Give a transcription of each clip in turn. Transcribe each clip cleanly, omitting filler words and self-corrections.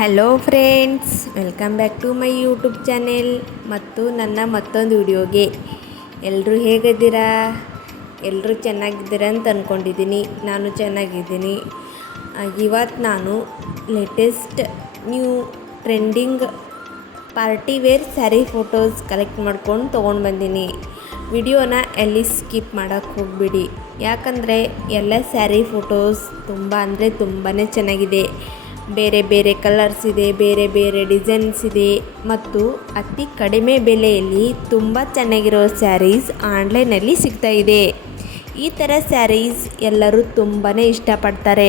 Hello friends, welcome back to my YouTube channel ಮತ್ತು ನನ್ನ ಮತ್ತೊಂದು ವಿಡಿಯೋಗೆ. ಎಲ್ಲರೂ ಹೇಗಿದ್ದೀರಾ? ಎಲ್ಲರೂ ಚೆನ್ನಾಗಿದ್ದೀರಾ ಅಂತ ಅಂದ್ಕೊಂಡಿದ್ದೀನಿ. ನಾನು ಚೆನ್ನಾಗಿದ್ದೀನಿ. ಇವತ್ತು ನಾನು latest new trending party wear sari photos collect ಮಾಡ್ಕೊಂಡು ತೊಗೊಂಡು ಬಂದೀನಿ. ವಿಡಿಯೋನ ಎಲ್ಲಿ ಸ್ಕಿಪ್ ಮಾಡೋಕ್ಕೆ ಹೋಗಬೇಡಿ, ಯಾಕಂದರೆ ಎಲ್ಲ ಸ್ಯಾರಿ ಫೋಟೋಸ್ ತುಂಬಾ ಚೆನ್ನಾಗಿದೆ. ಬೇರೆ ಬೇರೆ ಕಲರ್ಸ್ ಇದೆ, ಬೇರೆ ಬೇರೆ ಡಿಸೈನ್ಸ್ ಇದೆ ಮತ್ತು ಅತಿ ಕಡಿಮೆ ಬೆಲೆಯಲ್ಲಿ ತುಂಬ ಚೆನ್ನಾಗಿರೋ ಸ್ಯಾರೀಸ್ ಆನ್ಲೈನಲ್ಲಿ ಸಿಗ್ತಾಯಿದೆ. ಈ ಥರ ಸ್ಯಾರೀಸ್ ಎಲ್ಲರೂ ತುಂಬಾ ಇಷ್ಟಪಡ್ತಾರೆ.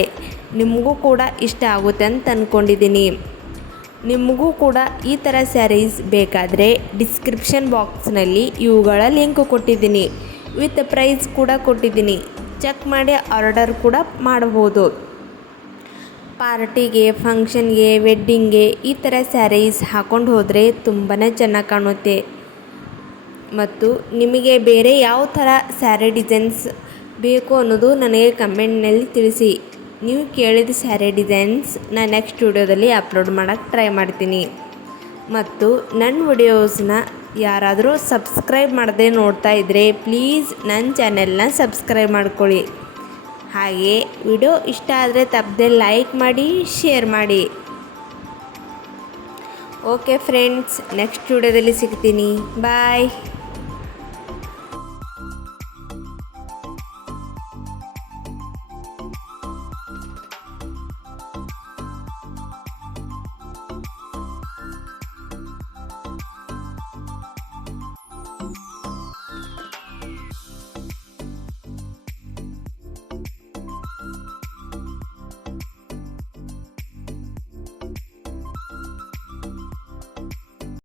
ನಿಮಗೂ ಕೂಡ ಇಷ್ಟ ಆಗುತ್ತೆ ಅಂತ ಅಂದ್ಕೊಂಡಿದ್ದೀನಿ. ನಿಮಗೂ ಕೂಡ ಈ ಥರ ಸ್ಯಾರೀಸ್ ಬೇಕಾದರೆ ಡಿಸ್ಕ್ರಿಪ್ಷನ್ ಬಾಕ್ಸ್ನಲ್ಲಿ ಇವುಗಳ ಲಿಂಕ್ ಕೊಟ್ಟಿದ್ದೀನಿ, ವಿತ್ ಪ್ರೈಸ್ ಕೂಡ ಕೊಟ್ಟಿದ್ದೀನಿ. ಚೆಕ್ ಮಾಡಿ ಆರ್ಡರ್ ಕೂಡ ಮಾಡಬಹುದು. ಪಾರ್ಟಿಗೆ, ಫಂಕ್ಷನ್ಗೆ, ವೆಡ್ಡಿಂಗ್ಗೆ ಈ ಥರ ಸ್ಯಾರೀಸ್ ಹಾಕ್ಕೊಂಡು ಹೋದರೆ ತುಂಬಾ ಚೆನ್ನಾಗಿ ಕಾಣುತ್ತೆ. ಮತ್ತು ನಿಮಗೆ ಬೇರೆ ಯಾವ ಥರ ಸ್ಯಾರಿ ಡಿಸೈನ್ಸ್ ಬೇಕು ಅನ್ನೋದು ನನಗೆ ಕಮೆಂಟ್ನಲ್ಲಿ ತಿಳಿಸಿ. ನೀವು ಕೇಳಿದ ಸ್ಯಾರಿ ಡಿಸೈನ್ಸ್ ನಾನು ನೆಕ್ಸ್ಟ್ ವಿಡಿಯೋದಲ್ಲಿ ಅಪ್ಲೋಡ್ ಮಾಡೋಕ್ಕೆ ಟ್ರೈ ಮಾಡ್ತೀನಿ. ಮತ್ತು ನನ್ನ ವಿಡಿಯೋಸ್ನ ಯಾರಾದರೂ ಸಬ್ಸ್ಕ್ರೈಬ್ ಮಾಡದೆ ನೋಡ್ತಾ ಇದ್ದರೆ ಪ್ಲೀಸ್ ನನ್ನ ಚಾನೆಲ್ನ ಸಬ್ಸ್ಕ್ರೈಬ್ ಮಾಡ್ಕೊಳ್ಳಿ. ಹಾಗೆ ವಿಡಿಯೋ ಇಷ್ಟ ಆದರೆ ತಪ್ಪದೆ ಲೈಕ್ ಮಾಡಿ, ಶೇರ್ ಮಾಡಿ. ಓಕೆ ಫ್ರೆಂಡ್ಸ್, ನೆಕ್ಸ್ಟ್ ವಿಡಿಯೋದಲ್ಲಿ ಸಿಗ್ತೀನಿ. ಬಾಯ್.